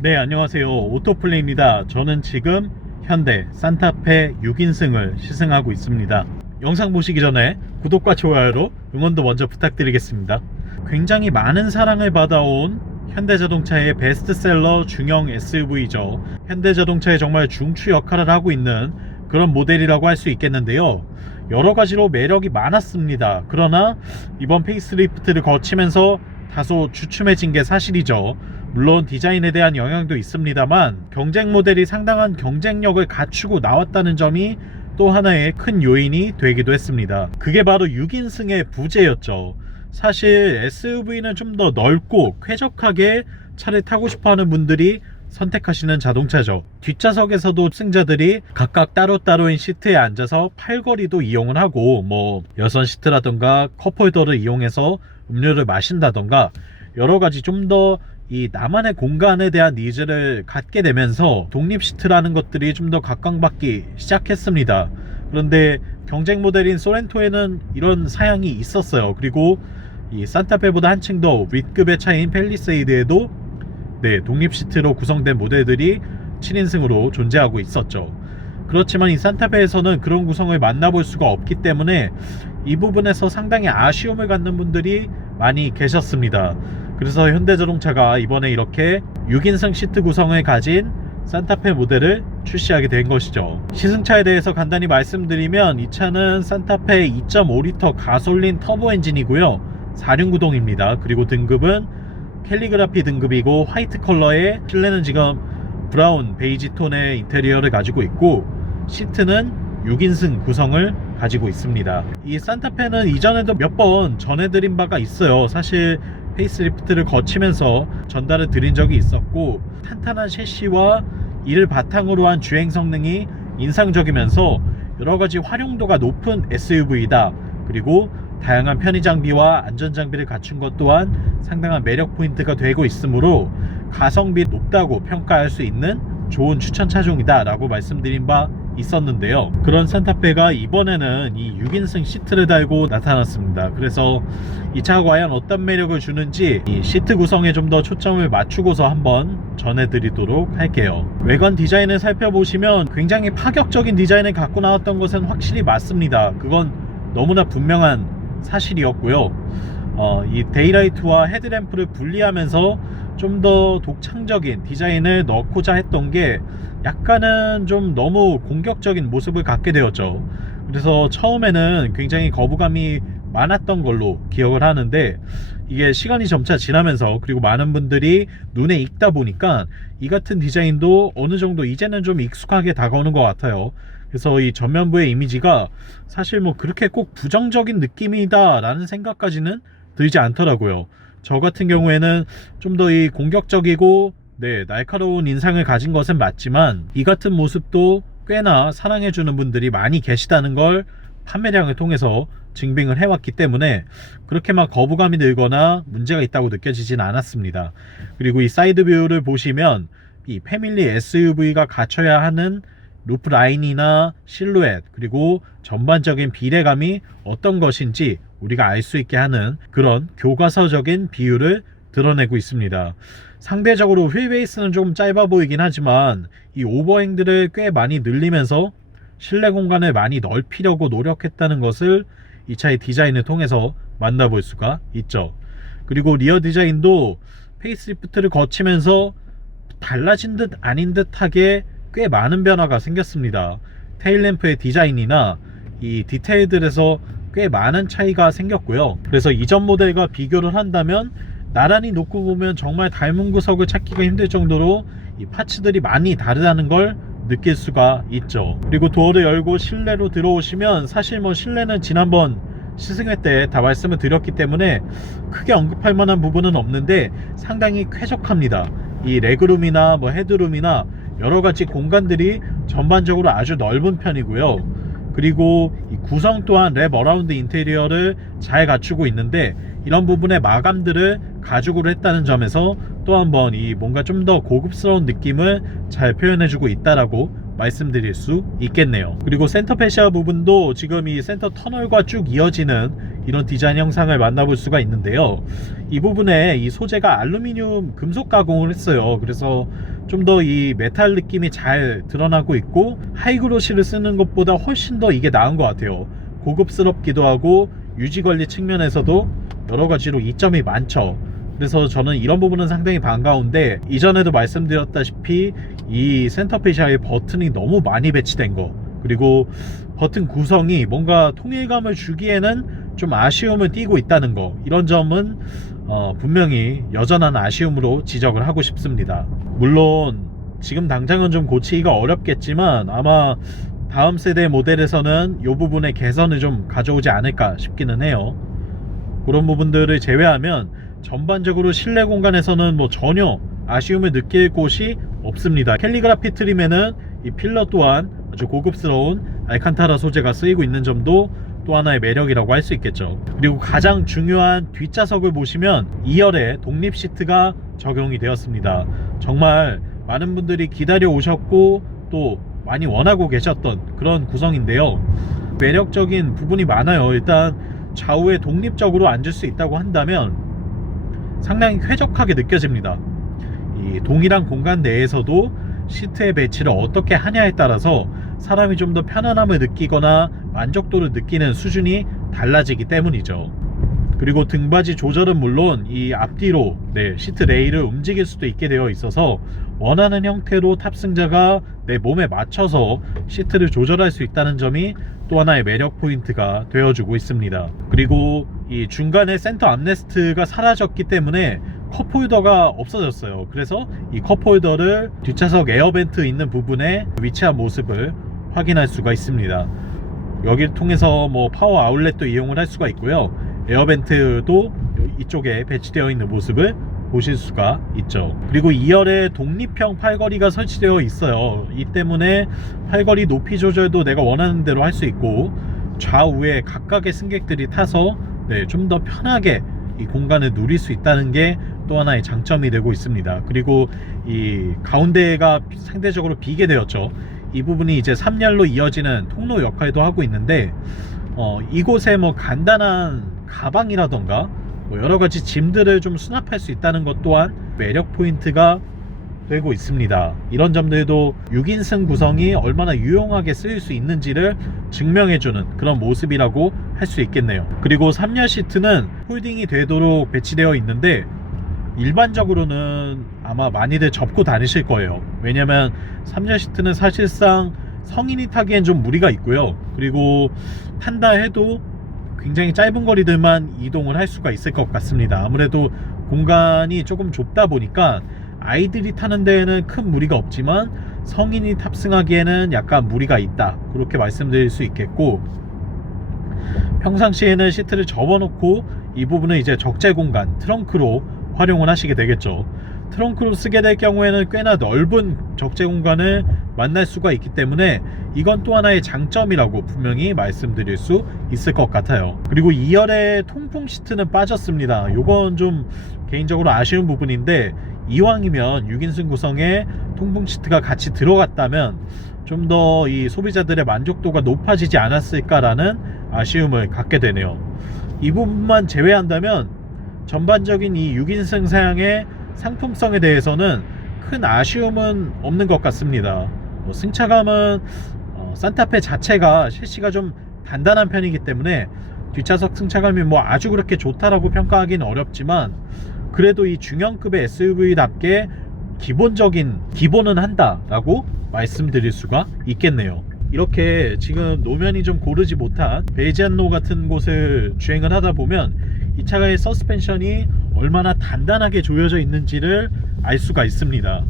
네, 안녕하세요. 오토플레이입니다. 저는 지금 현대 산타페 6인승을 시승하고 있습니다. 영상 보시기 전에 구독과 좋아요로 응원도 먼저 부탁드리겠습니다. 굉장히 많은 사랑을 받아온 현대자동차의 베스트셀러 중형 SUV죠. 현대자동차의 정말 중추 역할을 하고 있는 그런 모델이라고 할 수 있겠는데요. 여러가지로 매력이 많았습니다. 그러나 이번 페이스리프트를 거치면서 다소 주춤해진 게 사실이죠. 물론 디자인에 대한 영향도 있습니다만 경쟁 모델이 상당한 경쟁력을 갖추고 나왔다는 점이 또 하나의 큰 요인이 되기도 했습니다. 그게 바로 6인승의 부재였죠. 사실 SUV는 좀 더 넓고 쾌적하게 차를 타고 싶어하는 분들이 선택하시는 자동차죠. 뒷좌석에서도 승자들이 각각 따로따로인 시트에 앉아서 팔걸이도 이용을 하고 여선 시트라던가 컵홀더를 이용해서 음료를 마신다던가 여러가지 좀 더 이 나만의 공간에 대한 니즈를 갖게 되면서 독립 시트라는 것들이 좀 더 각광받기 시작했습니다. 그런데 경쟁 모델인 소렌토에는 이런 사양이 있었어요. 그리고 이 산타페보다 한층 더 윗급의 차인 팰리세이드에도 독립 시트로 구성된 모델들이 7인승으로 존재하고 있었죠. 그렇지만 이 산타페에서는 그런 구성을 만나볼 수가 없기 때문에 이 부분에서 상당히 아쉬움을 갖는 분들이 많이 계셨습니다. 그래서 현대자동차가 이번에 이렇게 6인승 시트 구성을 가진 산타페 모델을 출시하게 된 것이죠. 시승차에 대해서 간단히 말씀드리면 이 차는 산타페 2.5리터 가솔린 터보 엔진이고요. 4륜구동입니다. 그리고 등급은 캘리그라피 등급이고 화이트 컬러의 실내는 지금 브라운 베이지 톤의 인테리어를 가지고 있고 시트는 6인승 구성을 가지고 있습니다. 이 산타페는 이전에도 몇 번 전해드린 바가 있어요. 사실 페이스리프트를 거치면서 전달을 드린 적이 있었고 탄탄한 셰시와 이를 바탕으로 한 주행 성능이 인상적이면서 여러가지 활용도가 높은 SUV이다. 그리고 다양한 편의 장비와 안전 장비를 갖춘 것 또한 상당한 매력 포인트가 되고 있으므로 가성비 높다고 평가할 수 있는 좋은 추천 차종이다 라고 말씀드린 바 있었는데요. 그런 산타페가 이번에는 이 6인승 시트를 달고 나타났습니다. 그래서 이 차가 과연 어떤 매력을 주는지 이 시트 구성에 좀 더 초점을 맞추고서 한번 전해드리도록 할게요. 외관 디자인을 살펴보시면 굉장히 파격적인 디자인을 갖고 나왔던 것은 확실히 맞습니다. 그건 너무나 분명한 사실이었고요. 이 데이라이트와 헤드램프를 분리하면서 좀 더 독창적인 디자인을 넣고자 했던 게 약간은 좀 너무 공격적인 모습을 갖게 되었죠. 그래서 처음에는 굉장히 거부감이 많았던 걸로 기억을 하는데 이게 시간이 점차 지나면서 그리고 많은 분들이 눈에 익다 보니까 이 같은 디자인도 어느 정도 이제는 좀 익숙하게 다가오는 것 같아요. 그래서 이 전면부의 이미지가 사실 그렇게 꼭 부정적인 느낌이다 라는 생각까지는 들지 않더라고요. 저 같은 경우에는 좀 더 이 공격적이고 날카로운 인상을 가진 것은 맞지만 이 같은 모습도 꽤나 사랑해주는 분들이 많이 계시다는 걸 판매량을 통해서 증빙을 해왔기 때문에 그렇게 막 거부감이 들거나 문제가 있다고 느껴지진 않았습니다. 그리고 이 사이드 뷰를 보시면 이 패밀리 SUV가 갖춰야 하는 루프 라인이나 실루엣 그리고 전반적인 비례감이 어떤 것인지 우리가 알 수 있게 하는 그런 교과서적인 비율을 드러내고 있습니다. 상대적으로 휠베이스는 좀 짧아 보이긴 하지만 이 오버행들을 꽤 많이 늘리면서 실내 공간을 많이 넓히려고 노력했다는 것을 이 차의 디자인을 통해서 만나볼 수가 있죠. 그리고 리어 디자인도 페이스리프트를 거치면서 달라진 듯 아닌 듯하게 꽤 많은 변화가 생겼습니다. 테일램프의 디자인이나 이 디테일들에서 꽤 많은 차이가 생겼고요. 그래서 이전 모델과 비교를 한다면 나란히 놓고 보면 정말 닮은 구석을 찾기가 힘들 정도로 이 파츠들이 많이 다르다는 걸 느낄 수가 있죠. 그리고 도어를 열고 실내로 들어오시면 사실 실내는 지난번 시승회 때 다 말씀을 드렸기 때문에 크게 언급할 만한 부분은 없는데 상당히 쾌적합니다. 이 레그룸이나 헤드룸이나 여러가지 공간들이 전반적으로 아주 넓은 편이고요. 그리고 이 구성 또한 랩 어라운드 인테리어를 잘 갖추고 있는데 이런 부분의 마감들을 가죽으로 했다는 점에서 또 한번 이 뭔가 좀 더 고급스러운 느낌을 잘 표현해주고 있다라고 말씀드릴 수 있겠네요. 그리고 센터 패시아 부분도 지금 이 센터 터널과 쭉 이어지는 이런 디자인 형상을 만나볼 수가 있는데요. 이 부분에 이 소재가 알루미늄 금속 가공을 했어요. 그래서 좀 더 이 메탈 느낌이 잘 드러나고 있고, 하이그로시를 쓰는 것보다 훨씬 더 이게 나은 것 같아요. 고급스럽기도 하고 유지관리 측면에서도 여러가지로 이점이 많죠. 그래서 저는 이런 부분은 상당히 반가운데, 이전에도 말씀드렸다시피 이 센터페시아의 버튼이 너무 많이 배치된 거, 그리고 버튼 구성이 뭔가 통일감을 주기에는 좀 아쉬움을 띠고 있다는 거, 이런 점은 분명히 여전한 아쉬움으로 지적을 하고 싶습니다. 물론 지금 당장은 좀 고치기가 어렵겠지만 아마 다음 세대 모델에서는 이 부분의 개선을 좀 가져오지 않을까 싶기는 해요. 그런 부분들을 제외하면 전반적으로 실내 공간에서는 뭐 전혀 아쉬움을 느낄 곳이 없습니다. 캘리그라피 트림에는 이 필러 또한 아주 고급스러운 알칸타라 소재가 쓰이고 있는 점도 또 하나의 매력이라고 할 수 있겠죠. 그리고 가장 중요한 뒷좌석을 보시면 2열의 독립 시트가 적용이 되었습니다. 정말 많은 분들이 기다려 오셨고 또 많이 원하고 계셨던 그런 구성인데요. 매력적인 부분이 많아요. 일단 좌우에 독립적으로 앉을 수 있다고 한다면 상당히 쾌적하게 느껴집니다. 이 동일한 공간 내에서도 시트의 배치를 어떻게 하냐에 따라서 사람이 좀 더 편안함을 느끼거나 만족도를 느끼는 수준이 달라지기 때문이죠. 그리고 등받이 조절은 물론 이 앞뒤로 시트 레일을 움직일 수도 있게 되어 있어서 원하는 형태로 탑승자가 내 몸에 맞춰서 시트를 조절할 수 있다는 점이 또 하나의 매력 포인트가 되어주고 있습니다. 그리고 이 중간에 센터 암레스트가 사라졌기 때문에 컵홀더가 없어졌어요. 그래서 이 컵홀더를 뒷좌석 에어벤트 있는 부분에 위치한 모습을 확인할 수가 있습니다. 여기를 통해서 뭐 파워 아울렛도 이용을 할 수가 있고요. 에어벤트도 이쪽에 배치되어 있는 모습을 보실 수가 있죠. 그리고 2열에 독립형 팔걸이가 설치되어 있어요. 이 때문에 팔걸이 높이 조절도 내가 원하는 대로 할 수 있고, 좌우에 각각의 승객들이 타서 좀 더 편하게 이 공간을 누릴 수 있다는 게 또 하나의 장점이 되고 있습니다. 그리고 이 가운데가 상대적으로 비게 되었죠. 이 부분이 이제 3열로 이어지는 통로 역할도 하고 있는데, 이곳에 뭐 간단한 가방이라던가 뭐 여러가지 짐들을 좀 수납할 수 있다는 것 또한 매력 포인트가 되고 있습니다. 이런 점들도 6인승 구성이 얼마나 유용하게 쓰일 수 있는지를 증명해주는 그런 모습이라고 할 수 있겠네요. 그리고 3열 시트는 홀딩이 되도록 배치되어 있는데, 일반적으로는 아마 많이들 접고 다니실 거예요. 왜냐면 3열 시트는 사실상 성인이 타기엔 좀 무리가 있고요. 그리고 탄다 해도 굉장히 짧은 거리들만 이동을 할 수가 있을 것 같습니다. 아무래도 공간이 조금 좁다 보니까 아이들이 타는 데에는 큰 무리가 없지만 성인이 탑승하기에는 약간 무리가 있다, 그렇게 말씀드릴 수 있겠고, 평상시에는 시트를 접어놓고 이 부분은 이제 적재 공간 트렁크로 활용을 하시게 되겠죠. 트렁크로 쓰게 될 경우에는 꽤나 넓은 적재 공간을 만날 수가 있기 때문에 이건 또 하나의 장점이라고 분명히 말씀드릴 수 있을 것 같아요. 그리고 2열의 통풍 시트는 빠졌습니다. 이건 좀 개인적으로 아쉬운 부분인데, 이왕이면 6인승 구성에 통풍 시트가 같이 들어갔다면 좀 더 이 소비자들의 만족도가 높아지지 않았을까라는 아쉬움을 갖게 되네요. 이 부분만 제외한다면 전반적인 이 6인승 사양의 상품성에 대해서는 큰 아쉬움은 없는 것 같습니다. 승차감은 산타페 자체가 셰시가 좀 단단한 편이기 때문에 뒷좌석 승차감이 뭐 아주 그렇게 좋다라고 평가하기는 어렵지만, 그래도 이 중형급의 SUV답게 기본은 한다라고 말씀드릴 수가 있겠네요. 이렇게 지금 노면이 좀 고르지 못한 베이지안로 같은 곳을 주행을 하다 보면 이 차의 서스펜션이 얼마나 단단하게 조여져 있는지를 알 수가 있습니다.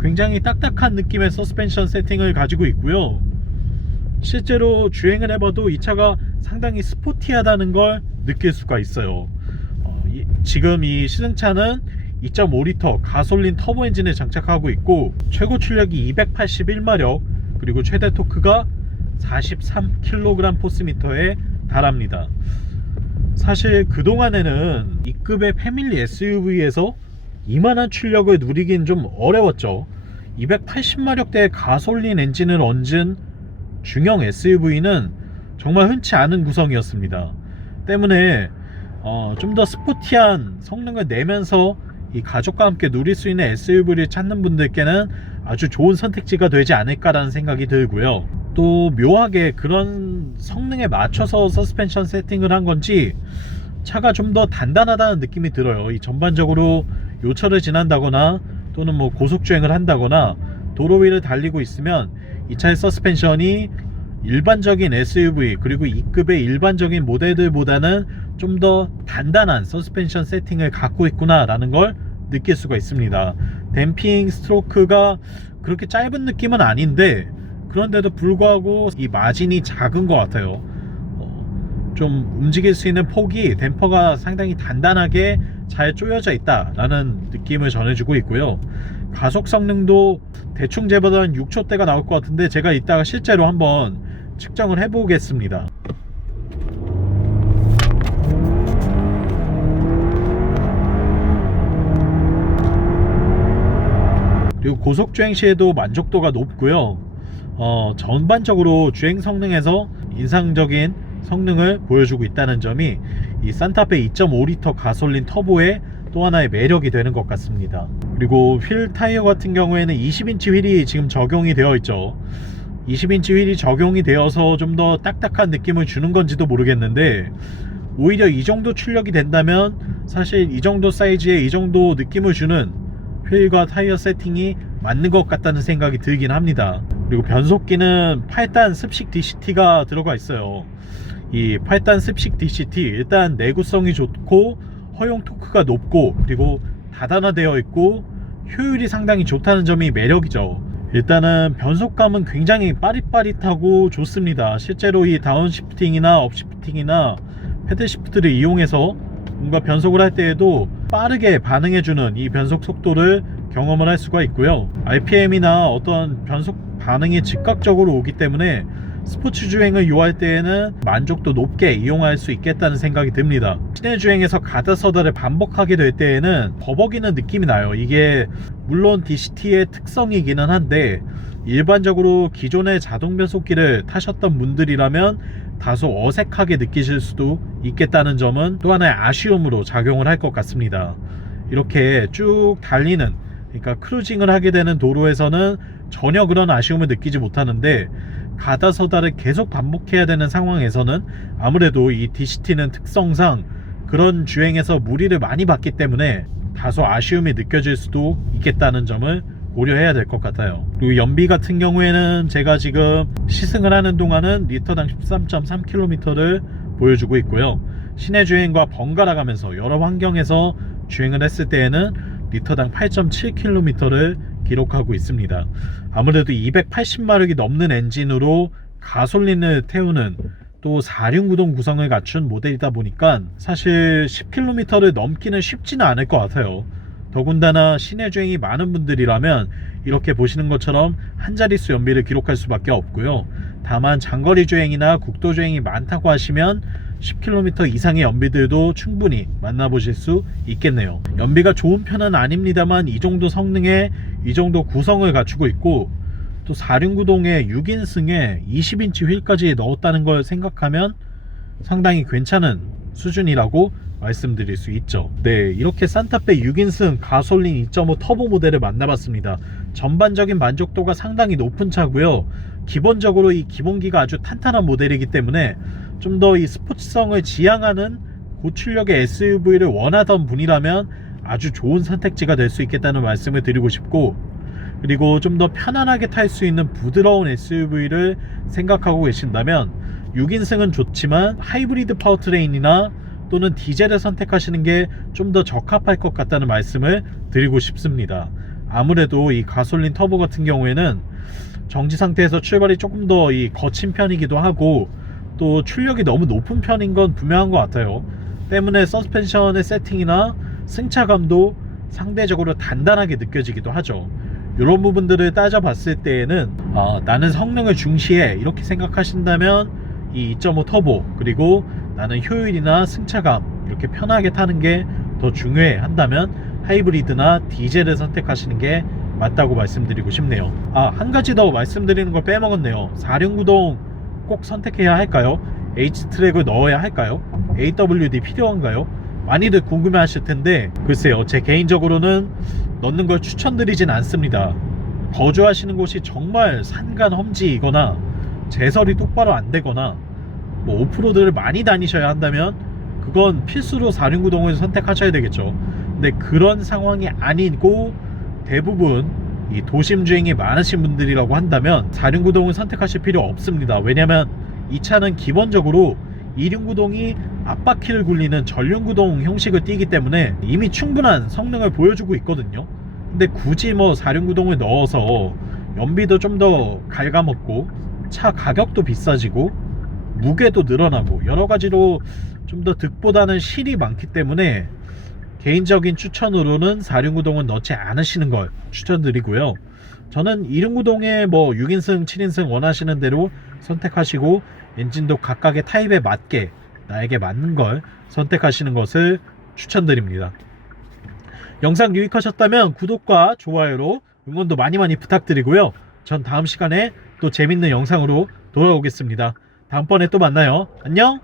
굉장히 딱딱한 느낌의 서스펜션 세팅을 가지고 있고요. 실제로 주행을 해봐도 이 차가 상당히 스포티하다는 걸 느낄 수가 있어요. 지금 이 시승차는 2.5리터 가솔린 터보 엔진을 장착하고 있고, 최고 출력이 281마력, 그리고 최대 토크가 43kgpm에 달합니다. 사실 그동안에는 이급의 패밀리 SUV에서 이만한 출력을 누리긴 좀 어려웠죠. 280마력대의 가솔린 엔진을 얹은 중형 SUV는 정말 흔치 않은 구성이었습니다. 때문에 좀 더 스포티한 성능을 내면서 이 가족과 함께 누릴 수 있는 SUV를 찾는 분들께는 아주 좋은 선택지가 되지 않을까라는 생각이 들고요. 또 묘하게 그런 성능에 맞춰서 서스펜션 세팅을 한 건지 차가 좀 더 단단하다는 느낌이 들어요. 이 전반적으로 요철을 지난다거나 또는 뭐 고속주행을 한다거나 도로 위를 달리고 있으면 이 차의 서스펜션이 일반적인 SUV 그리고 E급의 일반적인 모델들보다는 좀 더 단단한 서스펜션 세팅을 갖고 있구나 라는 걸 느낄 수가 있습니다. 댐핑 스트로크가 그렇게 짧은 느낌은 아닌데 그런데도 불구하고 이 마진이 작은 것 같아요. 좀 움직일 수 있는 폭이 댐퍼가 상당히 단단하게 잘 쪼여져 있다 라는 느낌을 전해주고 있고요. 가속 성능도 대충 재보다 6초대가 나올 것 같은데 제가 이따가 실제로 한번 측정을 해 보겠습니다. 그리고 고속주행 시에도 만족도가 높고요. 전반적으로 주행 성능에서 인상적인 성능을 보여주고 있다는 점이 이 산타페 2.5리터 가솔린 터보의 또 하나의 매력이 되는 것 같습니다. 그리고 휠 타이어 같은 경우에는 20인치 휠이 지금 적용이 되어 있죠. 20인치 휠이 적용이 되어서 좀 더 딱딱한 느낌을 주는 건지도 모르겠는데 오히려 이 정도 출력이 된다면 사실 이 정도 사이즈에 이 정도 느낌을 주는 휠과 타이어 세팅이 맞는 것 같다는 생각이 들긴 합니다. 그리고 변속기는 8단 습식 DCT가 들어가 있어요. 이 8단 습식 DCT 일단 내구성이 좋고 허용 토크가 높고 그리고 다단화되어 있고 효율이 상당히 좋다는 점이 매력이죠. 일단은 변속감은 굉장히 빠릿빠릿하고 좋습니다. 실제로 이 다운시프팅이나 업시프팅이나 패들시프트를 이용해서 뭔가 변속을 할 때에도 빠르게 반응해주는 이 변속 속도를 경험을 할 수가 있고요. RPM이나 어떤 변속 반응이 즉각적으로 오기 때문에 스포츠 주행을 요할 때에는 만족도 높게 이용할 수 있겠다는 생각이 듭니다. 시내 주행에서 가다서다를 반복하게 될 때에는 버벅이는 느낌이 나요. 이게 물론 DCT의 특성이기는 한데 일반적으로 기존의 자동 변속기를 타셨던 분들이라면 다소 어색하게 느끼실 수도 있겠다는 점은 또 하나의 아쉬움으로 작용을 할 것 같습니다. 이렇게 쭉 달리는, 그러니까 크루징을 하게 되는 도로에서는 전혀 그런 아쉬움을 느끼지 못하는데 가다서다를 계속 반복해야 되는 상황에서는 아무래도 이 DCT는 특성상 그런 주행에서 무리를 많이 받기 때문에 다소 아쉬움이 느껴질 수도 있겠다는 점을 고려해야 될 것 같아요. 그리고 연비 같은 경우에는 제가 지금 시승을 하는 동안은 리터당 13.3km를 보여주고 있고요. 시내 주행과 번갈아 가면서 여러 환경에서 주행을 했을 때에는 리터당 8.7km를 기록하고 있습니다. 아무래도 280마력이 넘는 엔진으로 가솔린을 태우는 또 4륜구동 구성을 갖춘 모델이다 보니까 사실 10km를 넘기는 쉽지는 않을 것 같아요. 더군다나 시내 주행이 많은 분들이라면 이렇게 보시는 것처럼 한 자릿수 연비를 기록할 수밖에 없고요. 다만 장거리 주행이나 국도 주행이 많다고 하시면 10km 이상의 연비들도 충분히 만나보실 수 있겠네요. 연비가 좋은 편은 아닙니다만 이 정도 성능에 이 정도 구성을 갖추고 있고 또 4륜구동에 6인승에 20인치 휠까지 넣었다는 걸 생각하면 상당히 괜찮은 수준이라고 말씀드릴 수 있죠. 네, 이렇게 산타페 6인승 가솔린 2.5 터보 모델을 만나봤습니다. 전반적인 만족도가 상당히 높은 차고요. 기본적으로 이 기본기가 아주 탄탄한 모델이기 때문에 좀 더 이 스포츠성을 지향하는 고출력의 SUV를 원하던 분이라면 아주 좋은 선택지가 될 수 있겠다는 말씀을 드리고 싶고, 그리고 좀 더 편안하게 탈 수 있는 부드러운 SUV를 생각하고 계신다면 6인승은 좋지만 하이브리드 파워트레인이나 또는 디젤을 선택하시는 게 좀 더 적합할 것 같다는 말씀을 드리고 싶습니다. 아무래도 이 가솔린 터보 같은 경우에는 정지 상태에서 출발이 조금 더 이 거친 편이기도 하고 또 출력이 너무 높은 편인 건 분명한 것 같아요. 때문에 서스펜션의 세팅이나 승차감도 상대적으로 단단하게 느껴지기도 하죠. 이런 부분들을 따져봤을 때에는 나는 성능을 중시해 이렇게 생각하신다면 이 2.5 터보, 그리고 나는 효율이나 승차감 이렇게 편하게 타는 게 더 중요해 한다면 하이브리드나 디젤을 선택하시는 게 맞다고 말씀드리고 싶네요. 아, 한 가지 더 말씀드리는 걸 빼먹었네요. 4륜구동 꼭 선택해야 할까요? H트랙을 넣어야 할까요? AWD 필요한가요? 많이들 궁금해 하실 텐데, 글쎄요, 제 개인적으로는 넣는 걸 추천드리진 않습니다. 거주하시는 곳이 정말 산간 험지이거나 제설이 똑바로 안 되거나 뭐 오프로드를 많이 다니셔야 한다면 그건 필수로 4륜구동을 선택하셔야 되겠죠. 근데 그런 상황이 아니고 대부분 이 도심 주행이 많으신 분들이라고 한다면 4륜구동을 선택하실 필요 없습니다. 왜냐면 이 차는 기본적으로 2륜구동이 앞바퀴를 굴리는 전륜구동 형식을 띠기 때문에 이미 충분한 성능을 보여주고 있거든요. 근데 굳이 뭐 4륜구동을 넣어서 연비도 좀 더 갉아먹고 차 가격도 비싸지고 무게도 늘어나고 여러가지로 좀 더 득보다는 실이 많기 때문에 개인적인 추천으로는 4륜구동은 넣지 않으시는 걸 추천드리고요. 저는 2륜구동에 뭐 6인승, 7인승 원하시는 대로 선택하시고 엔진도 각각의 타입에 맞게 나에게 맞는 걸 선택하시는 것을 추천드립니다. 영상 유익하셨다면 구독과 좋아요로 응원도 많이 부탁드리고요. 전 다음 시간에 또 재밌는 영상으로 돌아오겠습니다. 다음번에 또 만나요. 안녕!